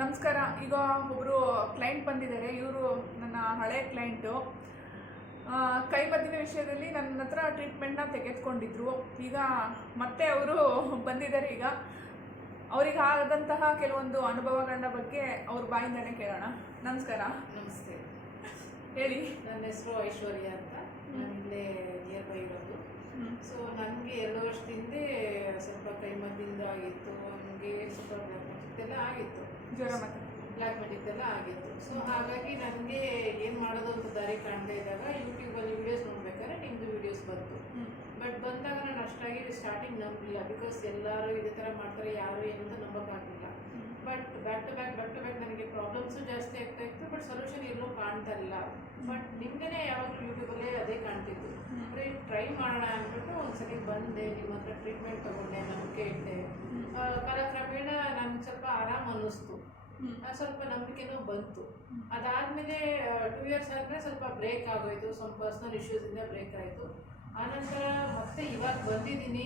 ನಮಸ್ಕಾರ. ಈಗ ಒಬ್ಬರು ಕ್ಲೈಂಟ್ ಬಂದಿದ್ದಾರೆ. ಇವರು ನನ್ನ ಹಳೆ ಕ್ಲೈಂಟು. ಕೈಮದ್ದಿನ ವಿಷಯದಲ್ಲಿ ನನ್ನ ಹತ್ರ ಟ್ರೀಟ್ಮೆಂಟ್ನ ತೆಗೆದುಕೊಂಡಿದ್ರು. ಈಗ ಮತ್ತೆ ಅವರು ಬಂದಿದ್ದಾರೆ. ಈಗ ಅವರಿಗೆ ಆದಂತಹ ಕೆಲವೊಂದು ಅನುಭವಗಳ ಬಗ್ಗೆ ಅವ್ರ ಬಾಯಿಂದನೇ ಕೇಳೋಣ. ನಮಸ್ಕಾರ. ನಮಸ್ತೆ. ಹೇಳಿ. ನನ್ನ ಹೆಸರು ಐಶ್ವರ್ಯ ಅಂತ. ನಾನು ಇಲ್ಲೇ ನಿಯರ್ ಬೈ ಇರೋದು. ಸೊ ನನಗೆ 2 ವರ್ಷದ ಹಿಂದೆ ಸ್ವಲ್ಪ ಕೈಮದ್ದಿಂದ ಆಗಿತ್ತು, ನನಗೆ ಸ್ವಲ್ಪ ಎಲ್ಲ ಆಗಿತ್ತು, ಜ್ವರ ಮತ್ತು ಬ್ಲ್ಯಾಕ್ ಮೆಡಿಕ್ದೆಲ್ಲ ಆಗಿತ್ತು. ಸೊ ಹಾಗಾಗಿ ನನಗೆ ಏನು ಮಾಡೋದು ಅಂತ ದಾರಿ ಕಾಣದೇ ಇದ್ದಾಗ ಯೂಟ್ಯೂಬಲ್ಲಿ ವೀಡಿಯೋಸ್ ನೋಡ್ಬೇಕಾದ್ರೆ ನಿಮ್ಮದು ವೀಡಿಯೋಸ್ ಬಂತು. ಬಟ್ ಬಂದಾಗ ನಾನು ಅಷ್ಟಾಗಿ ಸ್ಟಾರ್ಟಿಂಗ್ ನಂಬಲಿಲ್ಲ, ಬಿಕಾಸ್ ಎಲ್ಲರೂ ಇದೇ ಥರ ಮಾಡ್ತಾರೆ, ಯಾರು ಏನು ಅಂತ ನಂಬೋಕ್ಕಾಗಲಿಲ್ಲ. ಬಟ್ ಬ್ಯಾಕ್ ಟು ಬ್ಯಾಕ್ ನನಗೆ ಪ್ರಾಬ್ಲಮ್ಸು ಜಾಸ್ತಿ ಆಗ್ತಾ ಇತ್ತು, ಬಟ್ ಸೊಲ್ಯೂಷನ್ ಎಲ್ಲೂ ಕಾಣ್ತಾ ಇಲ್ಲ. ಬಟ್ ನಿಮ್ಮದೇ ಯಾವಾಗಲೂ ಯೂಟ್ಯೂಬಲ್ಲೇ ಅದೇ ಕಾಣ್ತಿತ್ತು. ಬರೀ ಟ್ರೈ ಮಾಡೋಣ ಅಂದ್ಬಿಟ್ಟು ಒಂದ್ಸಲಿ ಬಂದೆ, ನಿಮ್ಮ ಹತ್ರ ಟ್ರೀಟ್ಮೆಂಟ್ ತೊಗೊಂಡೆ, ನಂಬಿಕೆ ಇಟ್ಟೆ. ಕಾಲಕ್ರಮೇಣ ನನಗೆ ಸ್ವಲ್ಪ ಆರಾಮ ಅನ್ನಿಸ್ತು, ಸ್ವಲ್ಪ ನಂಬಿಕೆನೂ ಬಂತು. ಅದಾದಮೇಲೆ 2 years ಆದಮೇಲೆ ಸ್ವಲ್ಪ ಬ್ರೇಕ್ ಆಗೋಯಿತು, ಸ್ವಲ್ಪ ಪರ್ಸ್ನಲ್ ಇಶ್ಯೂಸಿಂದ ಬ್ರೇಕ್ ಆಯಿತು. ಆನಂತರ ಮತ್ತೆ ಇವಾಗ ಬಂದಿದ್ದೀನಿ,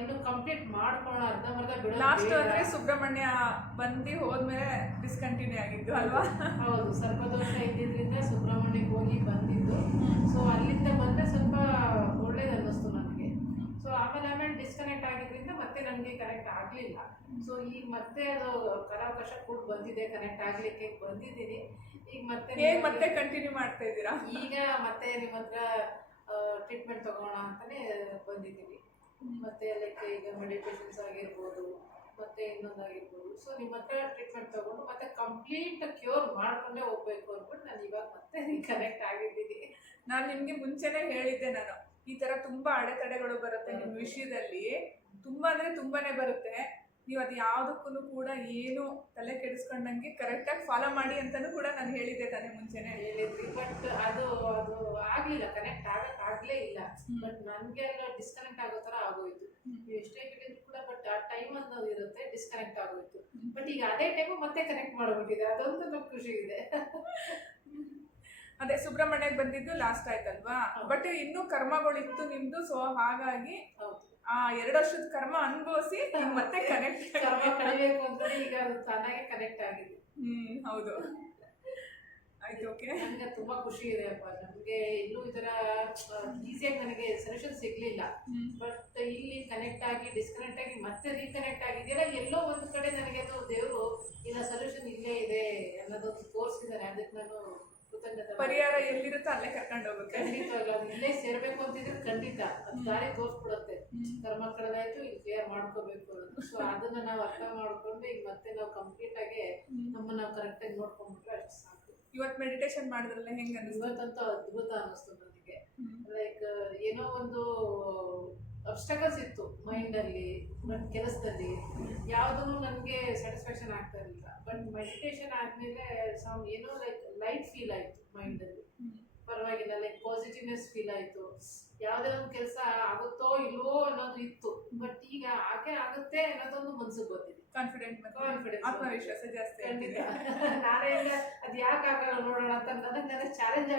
ಇನ್ನು ಕಂಪ್ಲೀಟ್ ಮಾಡ್ಕೊಳ್ಳೋಣ, ಅರ್ಧಂಬರ್ಧ ಬಿಡೋದು. ಲಾಸ್ಟ್ ಅಂದರೆ ಸುಬ್ರಹ್ಮಣ್ಯ ಬಂದು ಹೋದ್ಮೇಲೆ ಡಿಸ್ಕಂಟಿನ್ಯೂ ಆಗಿದ್ದು ಅಲ್ವಾ? ಹೌದು, ಸರ್ಪದೋಷ ಇದ್ದಿದ್ದರಿಂದ ಸುಬ್ರಹ್ಮಣ್ಯಕ್ಕೆ ಹೋಗಿ ಬಂದಿದ್ದು. ಸೊ ಅಲ್ಲಿಂದ ಬಂದರೆ ಸ್ವಲ್ಪ ಒಳ್ಳೇದು ಅನ್ನಿಸ್ತು ನನಗೆ. ಸೊ ಆಮೇಲೆ ಡಿಸ್ಕನೆಕ್ಟ್ ಆಗಿದ್ದರಿಂದ ಮತ್ತೆ ನನಗೆ ಕನೆಕ್ಟ್ ಆಗಲಿಲ್ಲ. ಸೊ ಈಗ ಮತ್ತೆ ಅದು ಕಲಾವಕಾಶ ಕೂಡ ಬಂದಿದೆ, ಕನೆಕ್ಟ್ ಆಗಲಿಕ್ಕೆ ಬಂದಿದ್ದೀನಿ. ಈಗ ಮತ್ತೆ ಕಂಟಿನ್ಯೂ ಮಾಡ್ತಾ ಇದ್ದೀರಾ? ಈಗ ಮತ್ತೆ ನಿಮ್ಮ ಹತ್ರ ಟ್ರೀಟ್ಮೆಂಟ್ ತಗೋಣ ಅಂತಲೇ ಬಂದಿದ್ದೀನಿ. ಮತ್ತೆ ಲೈಕ್ ಈಗ ಮೆಡಿಟೇಷನ್ಸ್ ಆಗಿರ್ಬೋದು, ಮತ್ತೆ ಇನ್ನೊಂದಾಗಿರ್ಬೋದು. ಸೊ ನಿಮ್ಮ ಹತ್ರ ಟ್ರೀಟ್ಮೆಂಟ್ ತಗೊಂಡು ಮತ್ತೆ ಕಂಪ್ಲೀಟ್ ಕ್ಯೂರ್ ಮಾಡ್ಕೊಂಡೇ ಹೋಗ್ಬೇಕು ಅಂದ್ಬಿಟ್ಟು ನಾನು ಇವಾಗ ಮತ್ತೆ ಕನೆಕ್ಟ್ ಆಗಿದ್ದೀನಿ. ನಾನು ನಿಮಗೆ ಮುಂಚೆನೇ ಹೇಳಿದ್ದೆ, ನಾನು ಈ ಥರ ತುಂಬ ಅಡೆತಡೆಗಳು ಬರುತ್ತೆ ನಿಮ್ಮ ವಿಷಯದಲ್ಲಿ, ತುಂಬ ಅಂದರೆ ತುಂಬಾನೇ ಬರುತ್ತೆ. ನೀವು ಅದು ಯಾವುದಕ್ಕೂ ಕೂಡ ಏನು ತಲೆ ಕೆಡಿಸ್ಕೊಂಡಂಗೆ ಕರೆಕ್ಟಾಗಿ ಫಾಲೋ ಮಾಡಿ ಅಂತಲೂ ಕೂಡ ನಾನು ಹೇಳಿದ್ದೆ ತಾನೇ, ಮುಂಚೆನೇ ಹೇಳಿದ್ರಿ. ಬಟ್ ಅದು ಆಗಲಿಲ್ಲ, ಕನೆಕ್ಟ್ ಆಗಲೇ ಇಲ್ಲ. ಬಟ್ ನನಗೆ ಎಲ್ಲ ಡಿಸ್ಕನೆಕ್ಟ್ ಆಗೋ ಥರ ಆಗೋಯ್ತು. ನೀವು ಎಷ್ಟೇ ಹೇಳಿದ್ರು ಕೂಡ ಬಟ್ ಆ ಟೈಮ್ ಅನ್ನೋದು ಇರುತ್ತೆ, ಡಿಸ್ಕನೆಕ್ಟ್ ಆಗೋಯ್ತು. ಬಟ್ ಈಗ ಅದೇ ಟೈಮು ಮತ್ತೆ ಕನೆಕ್ಟ್ ಮಾಡಿಬಿಟ್ಟಿದೆ, ಅದೊಂದು ನಮ್ಗೆ ಖುಷಿ ಇದೆ. ಅದೇ ಸುಬ್ರಹ್ಮಣ್ಯಕ್ಕೆ ಬಂದಿದ್ದು ಲಾಸ್ಟ್ ಆಯ್ತಲ್ವಾ? ಬಟ್ ಇನ್ನೂ ಕರ್ಮಗಳಿತ್ತು ನಿಮ್ದು. ಸೊ ಹಾಗಾಗಿ ಆ 2 ವರ್ಷದ ಕರ್ಮ ಅನುಭವಿಸಿ ಮತ್ತೆ ಕನೆಕ್ಟ್ ಕಳಿಬೇಕು ಅಂತ ಈಗ ಅದು ತಾನಾಗೆ ಕನೆಕ್ಟ್ ಆಗಿದೆ. ಹೌದು, ಆಯ್ತು, ಓಕೆ. ನನಗೆ ತುಂಬಾ ಖುಷಿ ಇದೆ ಅಪ್ಪ. ನಮಗೆ ಇನ್ನೂ ಈ ಥರ ಈಸಿಯಾಗಿ ನನಗೆ ಸೊಲ್ಯೂಷನ್ ಸಿಗ್ಲಿಲ್ಲ. ಬಟ್ ಇಲ್ಲಿ ಕನೆಕ್ಟ್ ಆಗಿ ಡಿಸ್ಕನೆಕ್ಟ್ ಆಗಿ ಮತ್ತೆ ರೀಕನೆಕ್ಟ್ ಆಗಿದೆಯಲ್ಲ, ಎಲ್ಲೋ ಒಂದು ಕಡೆ ನನಗೆ ಅದು ದೇವರು ಇಲ್ಲ ಸೊಲ್ಯೂಷನ್ ಇಲ್ಲೇ ಇದೆ ಅನ್ನೋದೊಂದು ತೋರಿಸಿದ್ದಾರೆ. ಅದಕ್ಕೆ ನಾನು ಪರಿಹಾರ ಎಲ್ಲಿರುತ್ತೋ ಅಲ್ಲೇ ಕರ್ಕೊಂಡು ಹೋಗುತ್ತೆ. ಖಂಡಿತವಾಗ್ಲೂ ಅದು ಇಲ್ಲೇ ಸೇರ್ಬೇಕು ಅಂತಿದ್ರೆ ಖಂಡಿತ ಅದು ದಾರಿ ತೋರಿಸ್ಬಿಡುತ್ತೆ. ಕರ್ಮ ಕಳೆದಾಯ್ತು, ಇಲ್ಲಿ ಕ್ಲಿಯರ್ ಮಾಡ್ಕೋಬೇಕು ಅನ್ನೋದು. ಸೊ ಅದನ್ನ ನಾವು ಅರ್ಥ ಮಾಡ್ಕೊಂಡು ಈಗ ಮತ್ತೆ ನಾವು ಕಂಪ್ಲೀಟ್ ಆಗಿ ನಮ್ಮನ್ನ ನಾವು ಕರೆಕ್ಟಾಗಿ ನೋಡ್ಕೊಂಡ್ಬಿಟ್ರೆ ಅಷ್ಟು ಸಾಕು. ಇವತ್ತು ಮೆಡಿಟೇಷನ್ ಮಾಡಿದ್ರಲ್ಲ, ಹೆಂಗ ಇವತ್ತಂತೂ ಅದ್ಭುತ ಅನ್ನಿಸ್ತು ನನಗೆ. ಲೈಕ್ ಏನೋ ಒಂದು ಅಬ್ಸ್ಟಕಲ್ಸ್ ಇತ್ತು ಮೈಂಡಲ್ಲಿ, ನನ್ನ ಕೆಲಸದಲ್ಲಿ ಯಾವುದೂ ನನಗೆ ಸ್ಯಾಟಿಸ್ಫ್ಯಾಕ್ಷನ್ ಆಗ್ತಾ ಇರಲಿಲ್ಲ. ಬಟ್ ಮೆಡಿಟೇಷನ್ ಆದಮೇಲೆ ಏನೋ ಲೈಕ್ ಲೈಟ್ ಫೀಲ್ ಆಯಿತು ಮೈಂಡಲ್ಲಿ, ಪರವಾಗಿಲ್ಲ, ಲೈಕ್ ಪಾಸಿಟಿವ್ನೆಸ್ ಫೀಲ್ ಆಯಿತು. ಯಾವುದೇ ಒಂದು ಕೆಲಸ ಆಗುತ್ತೋ ಇಲ್ವೋ ಅನ್ನೋದು ಇತ್ತು, ಬಟ್ ಈಗ ಆಗುತ್ತೆ ಅನ್ನೋದೊಂದು ಮನ್ಸಿಗೆ ಗೊತ್ತಿದೆ. ಕಾನ್ಫಿಡೆನ್ಸ್, ಆತ್ಮವಿಶ್ವಾಸ ಜಾಸ್ತಿ. ಖಂಡಿತ ನಾನೇ ಅದು ಯಾಕೆ ಆಗಲ್ಲ ನೋಡೋಣ ಅಂತ ನನಗೆ ಚಾಲೆಂಜ್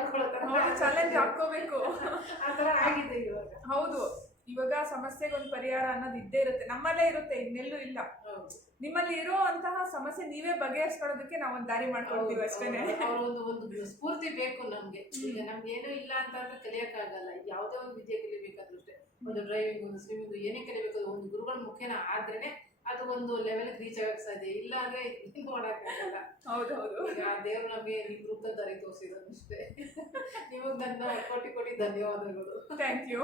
ಚಾಲೆಂಜ್ ಹಾಕೋಬೇಕು ಆ ಥರ ಆಗಿದೆ ಇವಾಗ. ಹೌದು, ಇವಾಗ ಸಮಸ್ಯೆಗೆ ಒಂದು ಪರಿಹಾರ ಅನ್ನೋದು ಇದ್ದೇ ಇರುತ್ತೆ, ನಮ್ಮಲ್ಲೇ ಇರುತ್ತೆ, ಇನ್ನೆಲ್ಲೂ ಇಲ್ಲ. ನಿಮ್ಮಲ್ಲಿ ಇರೋ ಅಂತಹ ಸಮಸ್ಯೆ ನೀವೇ ಬಗೆಹರಿಸ್ಕೊಳ್ಳೋದಕ್ಕೆ ನಾವು ಒಂದು ದಾರಿ ಮಾಡ್ಕೊಳ್ತೀವಿ ಅಷ್ಟೇನೆ. ಒಂದು ಸ್ಫೂರ್ತಿ ಬೇಕು ನಮ್ಗೆ. ಈಗ ನಮ್ಗೆ ಏನೂ ಇಲ್ಲ ಅಂತ ಅಂದ್ರೆ ಕಲಿಯಕ್ಕಾಗಲ್ಲ. ಯಾವುದೇ ಒಂದು ವಿದ್ಯೆ ಕಲಿಬೇಕಾದ್ರೂ ಅಷ್ಟೇ, ಒಂದು ಡ್ರೈವಿಂಗ್, ಒಂದು ಸ್ವಿಮ್ಮಿಂಗ್, ಏನೇ ಕಲಿಬೇಕಾದ್ರು ಒಂದು ಗುರುಗಳ ಮುಖೇನ ಆದ್ರೇನೆ ಅದು ಒಂದು ಲೆವೆಲ್ಗೆ ರೀಚ್ ಆಗಕ್ಕೆ ಸಾಧ್ಯ. ಇಲ್ಲ ಅಂದ್ರೆ ಇದು ಮಾಡೋಕ್ಕಾಗಲ್ಲ. ಹೌದೌದು. ಈಗ ದೇವ್ರು ನಮಗೆ ನಿವೃತ್ತ ದಾರಿ ತೋರಿಸಿದ್ರು ಅಷ್ಟೇ. ನಿಮಗೆ ನನ್ನ ಕೋಟಿ ಧನ್ಯವಾದಗಳು. Thank you.